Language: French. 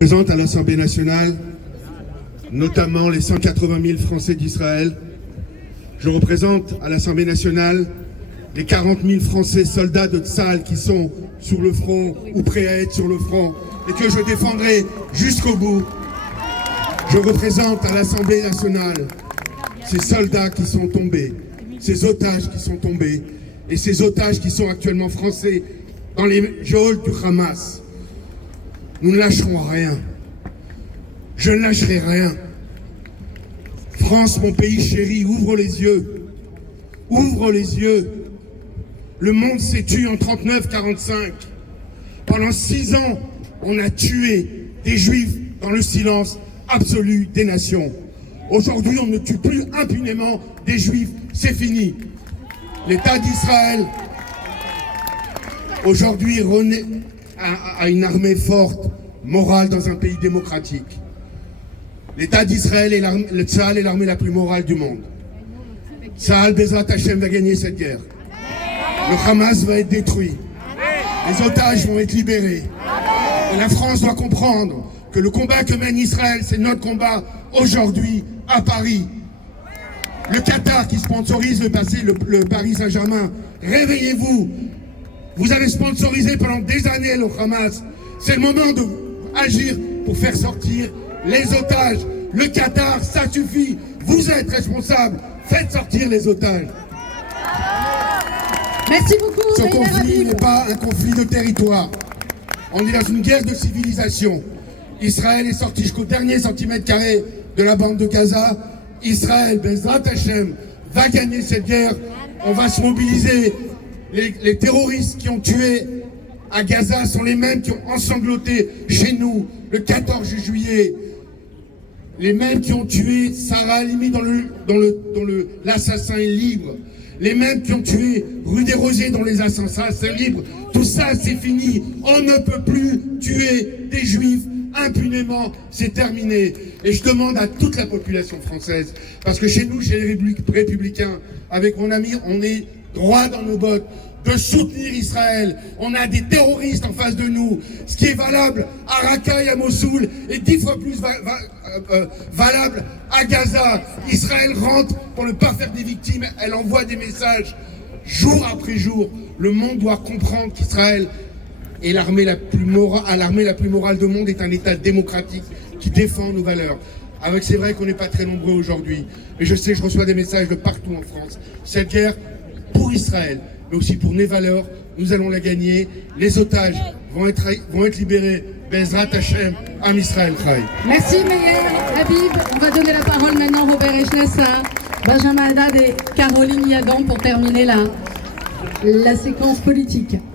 Présente à l'Assemblée nationale, notamment les 180 000 Français d'Israël. Je représente à l'Assemblée nationale les 40 000 Français soldats de Tsahal qui sont sur le front ou prêts à être sur le front et que je défendrai jusqu'au bout. Je représente à l'Assemblée nationale ces soldats qui sont tombés, ces otages qui sont tombés et ces otages qui sont actuellement français dans les geôles du Hamas. Nous ne lâcherons rien. Je ne lâcherai rien. France, mon pays chéri, ouvre les yeux. Ouvre les yeux. Le monde s'est tué en 39-45. Pendant 6 ans, on a tué des Juifs dans le silence absolu des nations. Aujourd'hui, on ne tue plus impunément des Juifs. C'est fini. L'État d'Israël, aujourd'hui, renaît à une armée forte, morale dans un pays démocratique. L'État d'Israël et le Tsahal est l'armée la plus morale du monde. Tsahal, Bezrat Hashem, va gagner cette guerre. Le Hamas va être détruit. Les otages vont être libérés. Et la France doit comprendre que le combat que mène Israël, c'est notre combat aujourd'hui à Paris. Le Qatar qui sponsorise le Paris Saint-Germain, réveillez-vous. Vous avez sponsorisé pendant des années le Hamas. C'est le moment d'agir pour faire sortir les otages. Le Qatar, ça suffit. Vous êtes responsables. Faites sortir les otages. Merci beaucoup. Ce conflit n'est pas un conflit de territoire. On est dans une guerre de civilisation. Israël est sorti jusqu'au dernier centimètre carré de la bande de Gaza. Israël, Bezrat Hashem, va gagner cette guerre. On va se mobiliser. Les terroristes qui ont tué à Gaza sont les mêmes qui ont ensanglanté chez nous le 14 juillet. Les mêmes qui ont tué Sarah Halimi l'assassin est libre. Les mêmes qui ont tué rue des Rosiers dans les assassins libres. Tout ça, c'est fini. On ne peut plus tuer des Juifs impunément. C'est terminé. Et je demande à toute la population française, parce que chez nous, chez les Républicains, avec mon ami, on est droit dans nos bottes, de soutenir Israël. On a des terroristes en face de nous. Ce qui est valable à Raqqa et à Mossoul est 10 fois plus valable à Gaza. Israël rentre pour ne pas faire des victimes. Elle envoie des messages jour après jour. Le monde doit comprendre qu'Israël est l'armée la plus morale du monde, est un État démocratique qui défend nos valeurs. C'est vrai qu'on n'est pas très nombreux aujourd'hui, mais je sais, je reçois des messages de partout en France. Cette guerre, pour Israël, mais aussi pour nos valeurs, nous allons la gagner. Les otages vont être libérés. Bezrat Hashem, Am Israël Chai. Merci Meir Habib. On va donner la parole maintenant à Robert Echness, à Benjamin Haddad et Caroline Yadan pour terminer la séquence politique.